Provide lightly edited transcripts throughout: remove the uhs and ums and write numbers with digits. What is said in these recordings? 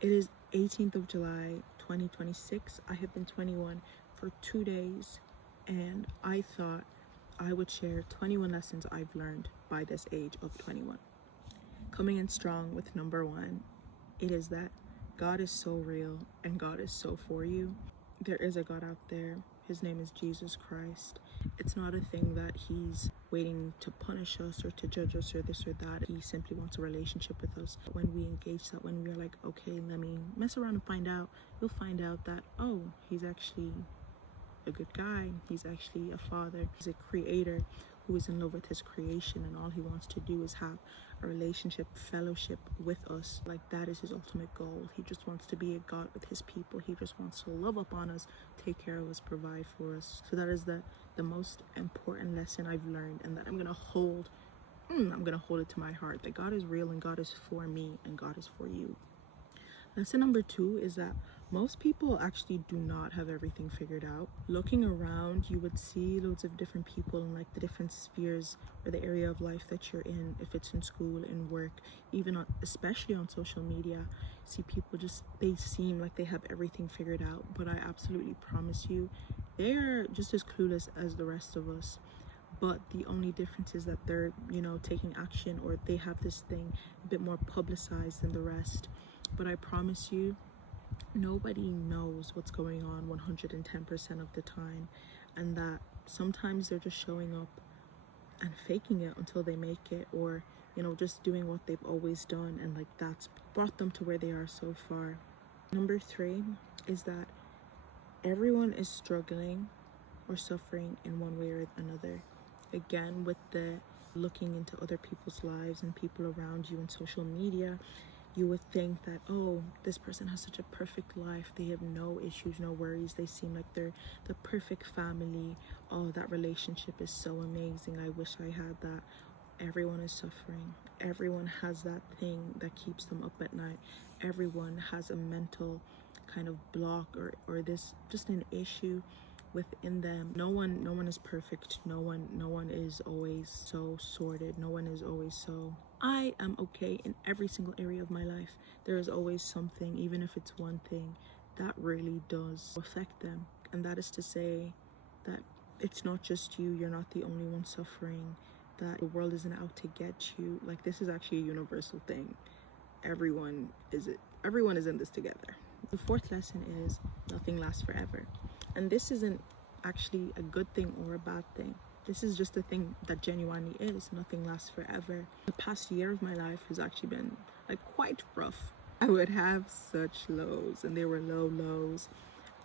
It is 18th of July, 2026. I have been 21 for 2 days, and I thought I would share 21 lessons I've learned by this age of 21. Coming in strong with number one, it is that God is so real and God is so for you. There is a God out there. His name is Jesus Christ. It's not a thing that he's waiting to punish us or to judge us or this or that. He simply wants a relationship with us. When we engage that, when we're like, okay, let me mess around and find out, you'll find out that, oh, he's actually a good guy. He's actually a father. He's a creator who is in love with his creation, and all he wants to do is have a relationship, fellowship with us. Like, that is his ultimate goal. He just wants to be a God with his people. He just wants to love upon us, take care of us, provide for us. So that is the most important lesson I've learned, and that I'm gonna hold it to my heart, that God is real and God is for me and God is for you. Lesson number two is that most people actually do not have everything figured out. Looking around, you would see loads of different people in like the different spheres or the area of life that you're in, if it's in school, in work, especially on social media. See people they seem like they have everything figured out, but I absolutely promise you, they're just as clueless as the rest of us. But the only difference is that they're, taking action, or they have this thing a bit more publicized than the rest. But I promise you, nobody knows what's going on 110% of the time, and that sometimes they're just showing up and faking it until they make it, or just doing what they've always done, and like that's brought them to where they are so far. Number three is that everyone is struggling or suffering in one way or another. Again, with the looking into other people's lives and people around you in social media, you would think that, oh, this person has such a perfect life. They have no issues, no worries. They seem like they're the perfect family. Oh, that relationship is so amazing. I wish I had that. Everyone is suffering. Everyone has that thing that keeps them up at night. Everyone has a mental kind of block or this just an issue within them. No one is perfect. No one is always so sorted. No one is always so, I am okay in every single area of my life. There is always something, even if it's one thing, that really does affect them. And that is to say that it's not just you. You're not the only one suffering, that the world isn't out to get you. Like, this is actually a universal thing. Everyone is in this together. The fourth lesson is nothing lasts forever. And this isn't actually a good thing or a bad thing. This is just a thing that genuinely is. Nothing lasts forever. The past year of my life has actually been like quite rough. I would have such lows, and they were low lows.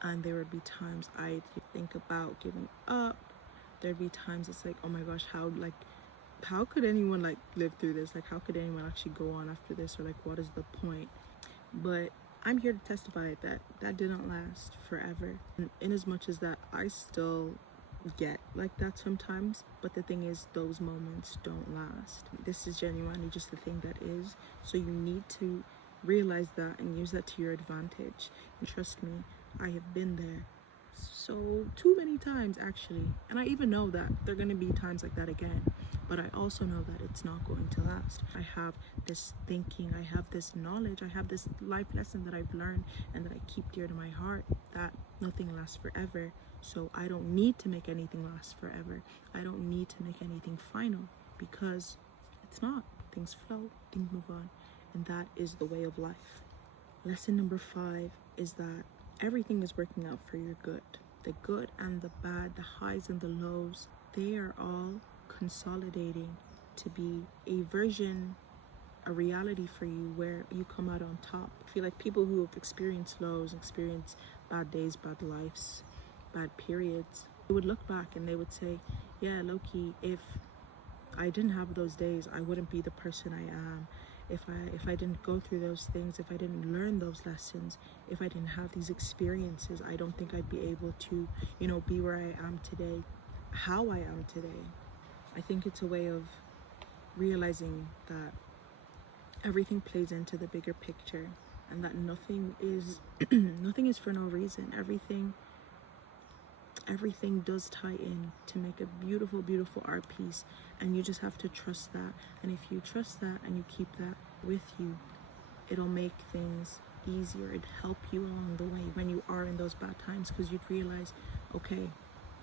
And there would be times I'd think about giving up. There'd be times it's like, oh my gosh, how could anyone like live through this? Like, how could anyone actually go on after this? Or like, what is the point? But I'm here to testify that didn't last forever. And in as much as that, I still get like that sometimes. But the thing is, those moments don't last. This is genuinely just the thing that is. So you need to realize that and use that to your advantage. And trust me, I have been there so too many times actually, and I even know that there are going to be times like that again, but I also know that it's not going to last. I have this thinking, I have this knowledge, I have this life lesson that I've learned and that I keep dear to my heart, that nothing lasts forever. So I don't need to make anything last forever. I don't need to make anything final, because it's not. Things flow, things move on, and that is the way of life. Lesson number 5 is that everything is working out for your good. The good and the bad, the highs and the lows, they are all consolidating to be a reality for you where you come out on top. I feel like people who have experienced lows, experienced bad days, bad lives, bad periods, they would look back and they would say, yeah, low-key, if I didn't have those days, I wouldn't be the person I am. If I didn't go through those things, if I didn't learn those lessons, if I didn't have these experiences, I don't think I'd be able to, be where I am today, how I am today. I think it's a way of realizing that everything plays into the bigger picture, and that nothing is nothing is for no reason. Everything does tie in to make a beautiful, beautiful art piece, and you just have to trust that. And if you trust that and you keep that with you, it'll make things easier. It'd help you along the way when you are in those bad times, because you'd realize, okay,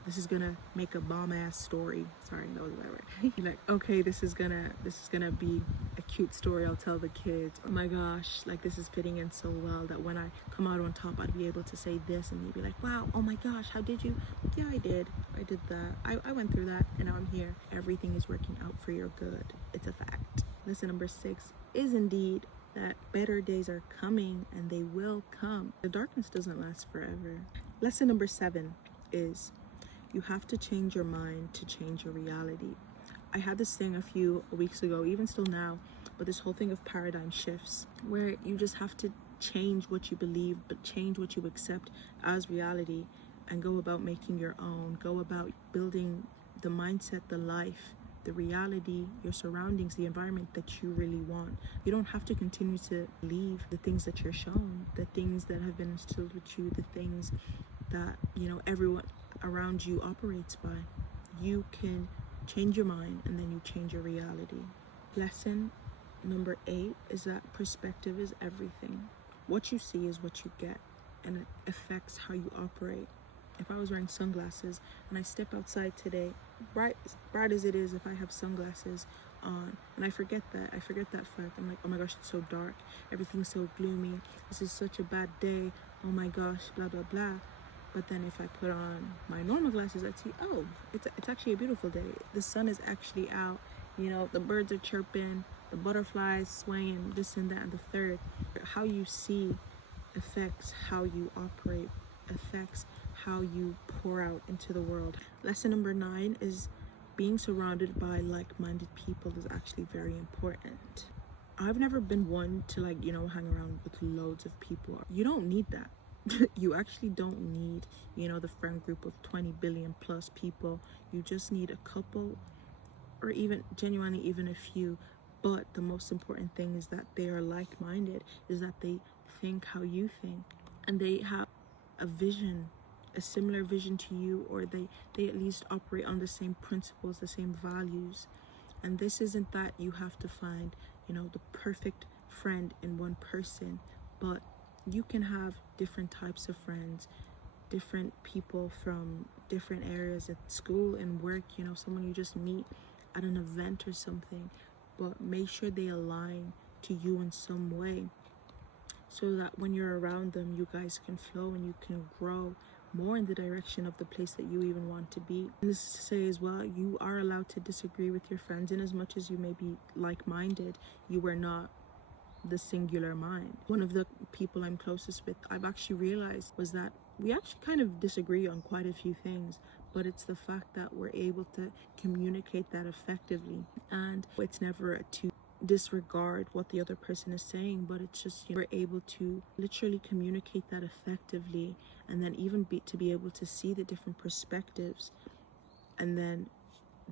this is gonna make a bomb ass story. Sorry, that was a bad word. You're like, okay, this is gonna be a cute story I'll tell the kids. Oh my gosh, like this is fitting in so well that when I come out on top, I'd be able to say this, and they'd be like, wow, oh my gosh, how did you? Yeah, I did that. I went through that, and now I'm here. Everything is working out for your good. It's a fact. Lesson number 6 is indeed that better days are coming, and they will come. The darkness doesn't last forever. Lesson number 7 is you have to change your mind to change your reality. I had this thing a few weeks ago, even still now, but this whole thing of paradigm shifts, where you just have to change what you believe, but change what you accept as reality, and go about making your own, go about building the mindset, the life, the reality, your surroundings, the environment that you really want. You don't have to continue to believe the things that you're shown, the things that have been instilled with you, the things that, you know, everyone around you operates by. You can change your mind, and then you change your reality. Lesson number 8 is that perspective is everything. What you see is what you get, and it affects how you operate. If I was wearing sunglasses and I step outside today, bright as it is, if I have sunglasses on and I forget that fact, I'm like, oh my gosh, it's so dark, everything's so gloomy, this is such a bad day, oh my gosh, blah blah blah. But then if I put on my normal glasses, I'd see, oh, it's actually a beautiful day. The sun is actually out. You know, the birds are chirping, the butterflies swaying, this and that and the third. How you see affects how you operate, affects how you pour out into the world. Lesson number 9 is being surrounded by like-minded people is actually very important. I've never been one to, like, you know, hang around with loads of people. You don't need that. You actually don't need, you know, the friend group of 20 billion plus people. You just need a couple, or even genuinely even a few. But the most important thing is that they are like-minded, is that they think how you think, and they have a vision, a similar vision to you, or they at least operate on the same principles, the same values. And this isn't that you have to find, you know, the perfect friend in one person, but you can have different types of friends, different people from different areas at school and work, you know, someone you just meet at an event or something, but make sure they align to you in some way, so that when you're around them, you guys can flow and you can grow more in the direction of the place that you even want to be. And this is to say as well, you are allowed to disagree with your friends, and as much as you may be like-minded, you are not the singular mind. One of the people I'm closest with, I've actually realized, was that we actually kind of disagree on quite a few things, but it's the fact that we're able to communicate that effectively. And it's never to disregard what the other person is saying, but it's just, you know, we're able to literally communicate that effectively, and then even to be able to see the different perspectives, and then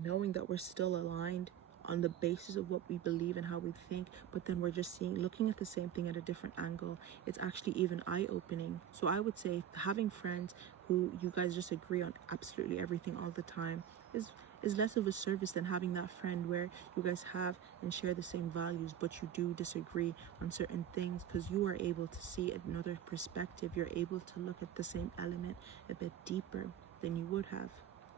knowing that we're still aligned on the basis of what we believe and how we think, but then we're just looking at the same thing at a different angle. It's actually even eye-opening. So I would say having friends who you guys just agree on absolutely everything all the time is less of a service than having that friend where you guys have and share the same values, but you do disagree on certain things, because you are able to see another perspective. You're able to look at the same element a bit deeper than you would have.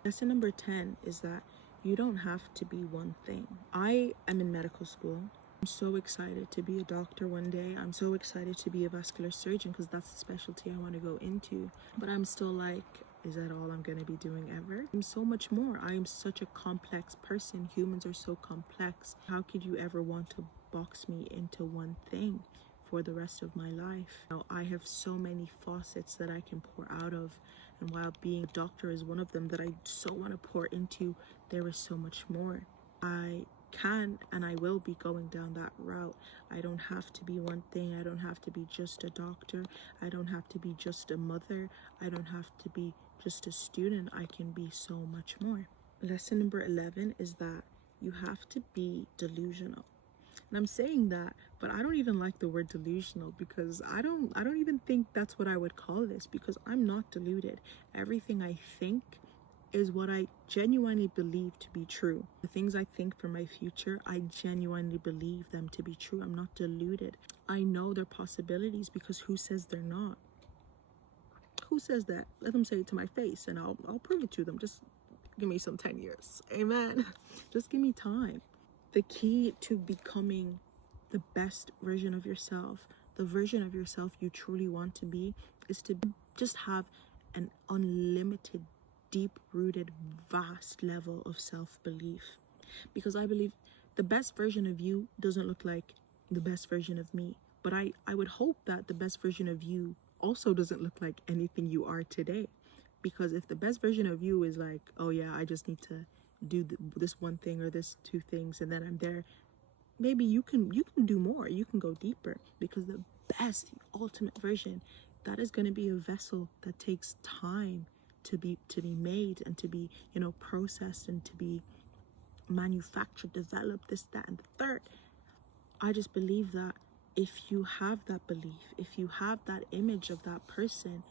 Lesson number 10 is that you don't have to be one thing. I am in medical school. I'm so excited to be a doctor one day. I'm so excited to be a vascular surgeon, because that's the specialty I want to go into. But I'm still like, is that all I'm going to be doing ever? I'm so much more. I am such a complex person. Humans are so complex. How could you ever want to box me into one thing for the rest of my life? You know, I have so many faucets that I can pour out of, and while being a doctor is one of them that I so want to pour into, there is so much more. I can and I will be going down that route. I don't have to be one thing. I don't have to be just a doctor. I don't have to be just a mother. I don't have to be just a student. I can be so much more. Lesson number 11 is that you have to be delusional. And I'm saying that, but I don't even like the word delusional, because I don't even think that's what I would call this, because I'm not deluded. Everything I think is what I genuinely believe to be true. The things I think for my future, I genuinely believe them to be true. I'm not deluded. I know they're possibilities, because who says they're not? Who says that? Let them say it to my face and I'll prove it to them. Just give me some 10 years. Amen. Just give me time. The key to becoming the best version of yourself, the version of yourself you truly want to be, is to just have an unlimited, deep-rooted, vast level of self-belief. Because I believe the best version of you doesn't look like the best version of me. But I would hope that the best version of you also doesn't look like anything you are today. Because if the best version of you is like, oh yeah, I just need to do this one thing or this two things and then I'm there, maybe you can do more, you can go deeper. Because the best, the ultimate version, that is going to be a vessel that takes time to be made and to be, you know, processed and to be manufactured, developed, this, that, and the third. I just believe that if you have that belief, if you have that image of that person,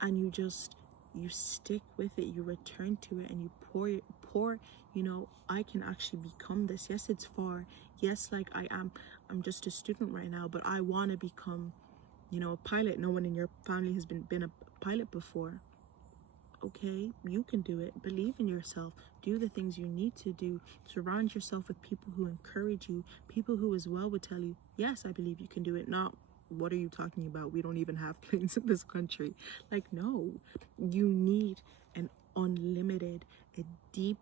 and you stick with it, you return to it, and you pour, you know, I can actually become this. Yes, it's far. Yes, like I'm just a student right now, but I want to become, you know, a pilot. No one in your family has been a pilot before. Okay, you can do it. Believe in yourself. Do the things you need to do. Surround yourself with people who encourage you, people who as well would tell you, yes, I believe you can do it. Not, what are you talking about? We don't even have planes in this country. Like, no, you need an unlimited, a deep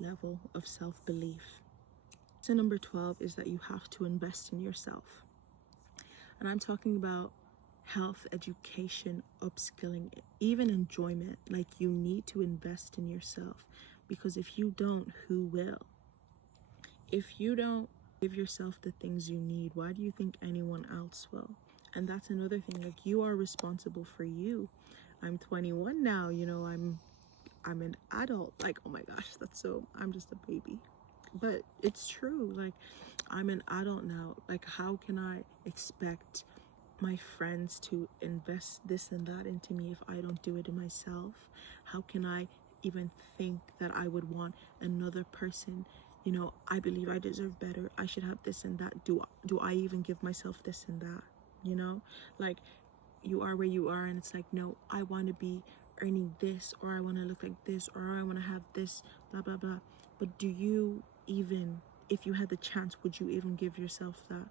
level of self-belief. So number 12 is that you have to invest in yourself. And I'm talking about health, education, upskilling, even enjoyment. Like, you need to invest in yourself, because if you don't, who will? If you don't give yourself the things you need, why do you think anyone else will? And that's another thing. Like, you are responsible for you. I'm 21 now, you know, I'm an adult. Like, oh my gosh, I'm just a baby. But it's true. Like, I'm an adult now. Like, how can I expect my friends to invest this and that into me if I don't do it in myself? How can I even think that I would want another person, you know, I believe I deserve better, I should have this and that. Do I even give myself this and that? You know, like, you are where you are, and it's like, no, I want to be earning this, or I want to look like this, or I want to have this, blah blah blah. But do you even, if you had the chance, would you even give yourself that?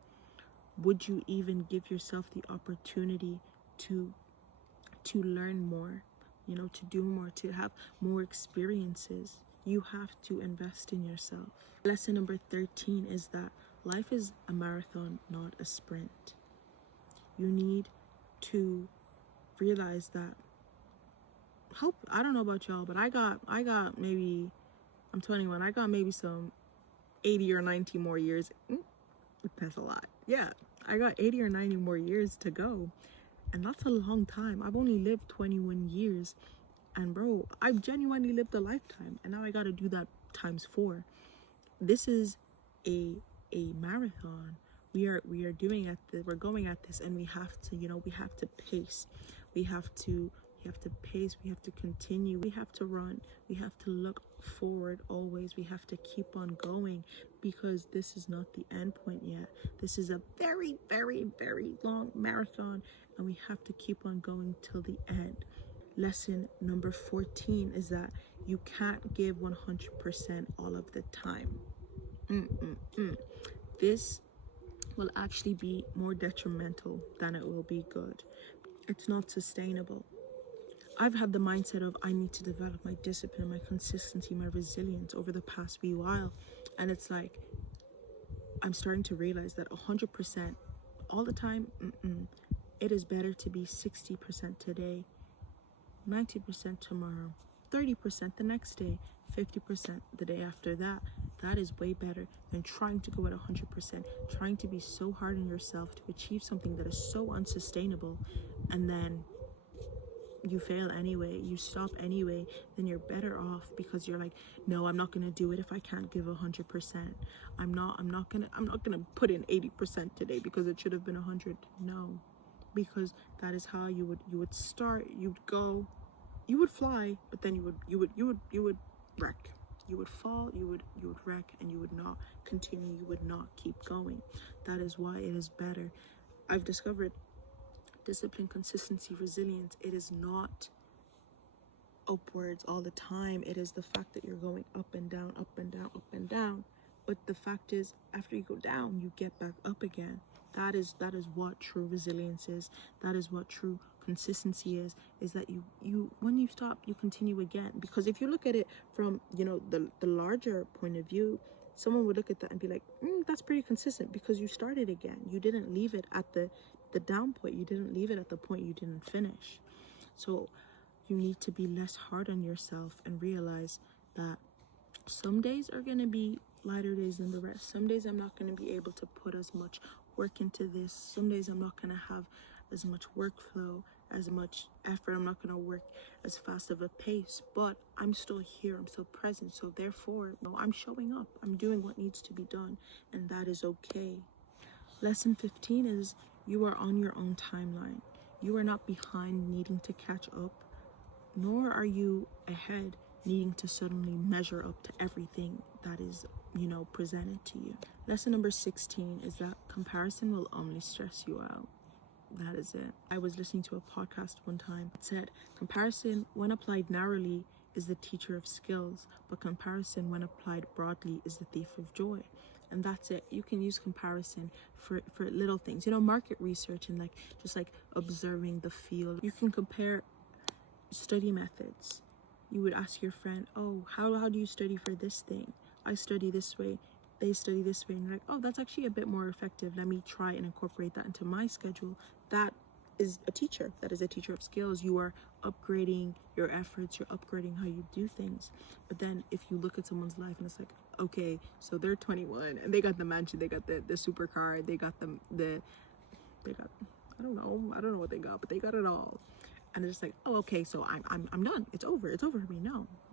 Would you even give yourself the opportunity to learn more, you know, to do more, to have more experiences? You have to invest in yourself. Lesson number 13 is that life is a marathon, not a sprint. You need to realize that, I don't know about y'all, but I got maybe, I'm 21, I got maybe some 80 or 90 more years. That's a lot. Yeah, I got 80 or 90 more years to go. And that's a long time. I've only lived 21 years. And bro, I've genuinely lived a lifetime. And now I got to do that times 4. This is a marathon. We are doing at this, we're going at this, and we have to, you know, we have to pace. We have to pace, we have to continue, we have to run, we have to look forward always, we have to keep on going, because this is not the end point yet. This is a very, very, very long marathon, and we have to keep on going till the end. Lesson number 14 is that you can't give 100% all of the time. This will actually be more detrimental than it will be good. It's not sustainable. I've had the mindset of, I need to develop my discipline, my consistency, my resilience over the past wee while. And it's like, I'm starting to realize that 100% all the time, it is better to be 60% today, 90% tomorrow, 30% the next day, 50% the day after that. That is way better than trying to go at 100%, trying to be so hard on yourself to achieve something that is so unsustainable, and then you fail anyway, you stop anyway. Then you're better off, because you're like, no, I'm not gonna do it if I can't give 100%. I'm not gonna put in 80% today because it should have been 100. No, because that is how you would start. You'd go, you would fly, but then you would wreck. You would fall, you would wreck, and you would not continue, you would not keep going. That is why it is better. I've discovered discipline, consistency, resilience. It is not upwards all the time. It is the fact that you're going up and down, up and down, up and down. But the fact is, after you go down, you get back up again. That is what true resilience is. That is what true consistency is that you when you stop, you continue again. Because if you look at it from, the larger point of view, someone would look at that and be like, that's pretty consistent, because you started again. You didn't leave it at the down point. You didn't leave it at the point you didn't finish. So you need to be less hard on yourself and realize that some days are going to be lighter days than the rest. Some days I'm not going to be able to put as much work into this. Some days I'm not going to have as much workflow, as much effort. I'm not going to work as fast of a pace, but I'm still here. I'm still present. So therefore, I'm showing up. I'm doing what needs to be done, and that is okay. Lesson 15 is you are on your own timeline. You are not behind needing to catch up, nor are you ahead needing to suddenly measure up to everything that is, presented to you. Lesson number 16 is that comparison will only stress you out. That is it. I was listening to a podcast one time. It said, comparison, when applied narrowly, is the teacher of skills, but comparison, when applied broadly, is the thief of joy. And that's it. You can use comparison for little things, market research, and just observing the field. You can compare study methods. You would ask your friend, oh, how do you study for this thing? I study this way, they study this way, and you're like, oh, that's actually a bit more effective. Let me try and incorporate that into my schedule. That is a teacher. That is a teacher of skills. You are upgrading your efforts. You're upgrading how you do things. But then if you look at someone's life and it's like, okay, so they're 21 and they got the mansion, they got the supercar, they got I don't know what they got, but they got it all. And it's just like, oh, okay, so I'm done. It's over for me.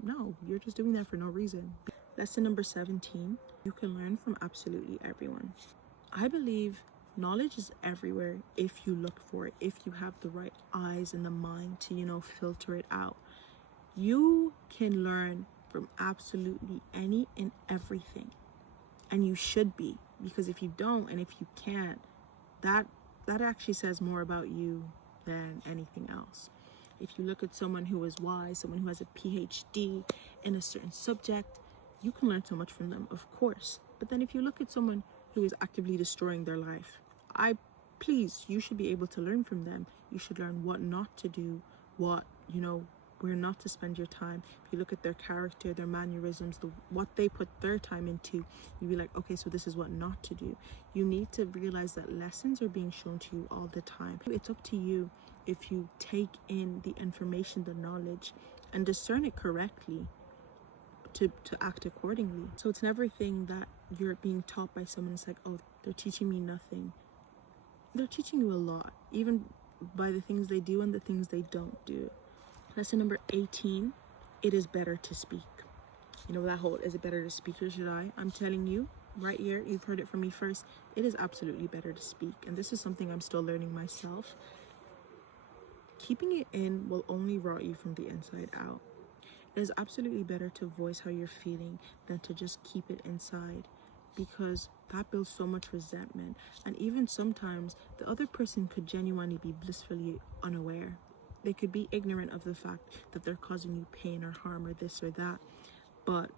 No, you're just doing that for no reason. Lesson number 17, you can learn from absolutely everyone. I believe knowledge is everywhere if you look for it, if you have the right eyes and the mind to, filter it out. You can learn from absolutely any and everything. And you should be, because if you don't and if you can't, that actually says more about you than anything else. If you look at someone who is wise, someone who has a PhD in a certain subject, you can learn so much from them, of course. But then if you look at someone who is actively destroying their life, you should be able to learn from them. You should learn what not to do, what, where not to spend your time. If you look at their character, their mannerisms, what they put their time into, you'd be like, okay, so this is what not to do. You need to realize that lessons are being shown to you all the time. It's up to you if you take in the information, the knowledge, and discern it correctly to act accordingly. So it's never a thing that you're being taught by someone. It's like, oh, they're teaching me nothing. They're teaching you a lot, even by the things they do and the things they don't do. Lesson number 18, it is better to speak. That whole, is it better to speak or should I? I'm telling you right here, you've heard it from me first, it is absolutely better to speak. And this is something I'm still learning myself. Keeping it in will only rot you from the inside out. It is absolutely better to voice how you're feeling than to just keep it inside, because that builds so much resentment. And even sometimes the other person could genuinely be blissfully unaware. They could be ignorant of the fact that they're causing you pain or harm or this or that. But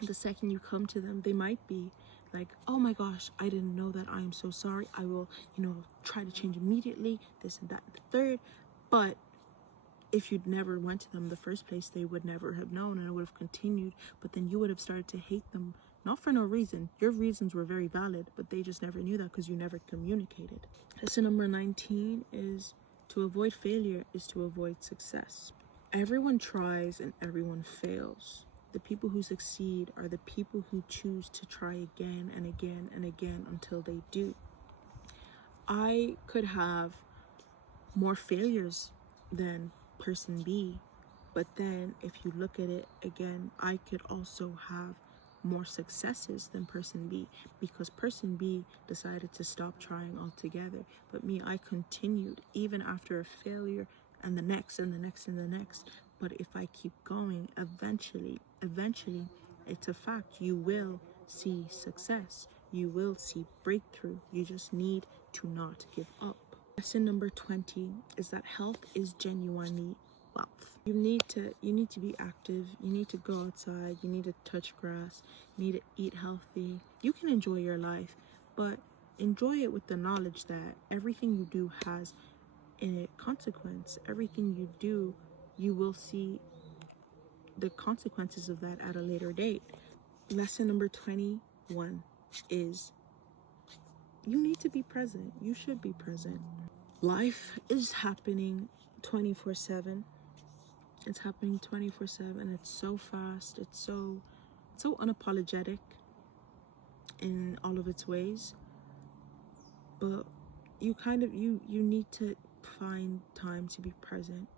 the second you come to them, they might be like, oh my gosh, I didn't know that. I'm so sorry. I will, try to change immediately, this and that and the third. But if you'd never went to them in the first place, they would never have known, and it would have continued. But then you would have started to hate them, not for no reason. Your reasons were very valid, but they just never knew that because you never communicated. Lesson number 19 is to avoid failure is to avoid success. Everyone tries and everyone fails. The people who succeed are the people who choose to try again and again and again until they do. I could have more failures than person B, but then if you look at it again, I could also have more successes than person B, because person B decided to stop trying altogether. But me, I continued even after a failure and the next and the next and the next. But if I keep going, eventually, it's a fact. You will see success. You will see breakthrough. You just need to not give up. Lesson number 20 is that health is genuinely wealth. You need to be active. You need to go outside. You need to touch grass. You need to eat healthy. You can enjoy your life, but enjoy it with the knowledge that everything you do has a consequence. Everything you do, you will see the consequences of that at a later date. Lesson number 21 is you need to be present. You should be present. Life is happening 24/7. It's happening 24/7. It's so fast. It's so unapologetic in all of its ways. But you need to find time to be present.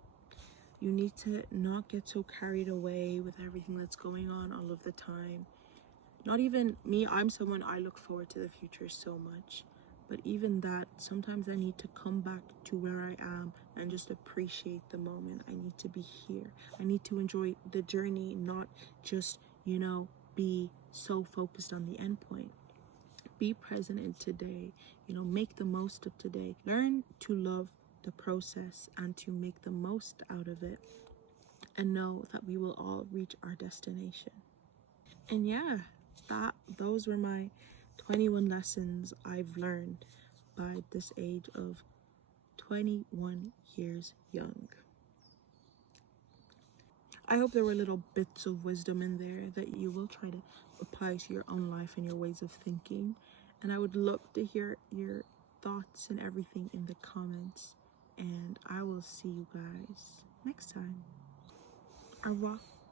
You need to not get so carried away with everything that's going on all of the time. Not even me, I'm someone, I look forward to the future so much. But even that, sometimes I need to come back to where I am and just appreciate the moment. I need to be here. I need to enjoy the journey, not just, be so focused on the end point. Be present in today, make the most of today. Learn to love the process and to make the most out of it, and know that we will all reach our destination. And yeah, those were my 21 lessons I've learned by this age of 21 years young. I hope there were little bits of wisdom in there that you will try to apply to your own life and your ways of thinking. And I would love to hear your thoughts and everything in the comments. And I will see you guys next time. Au revoir.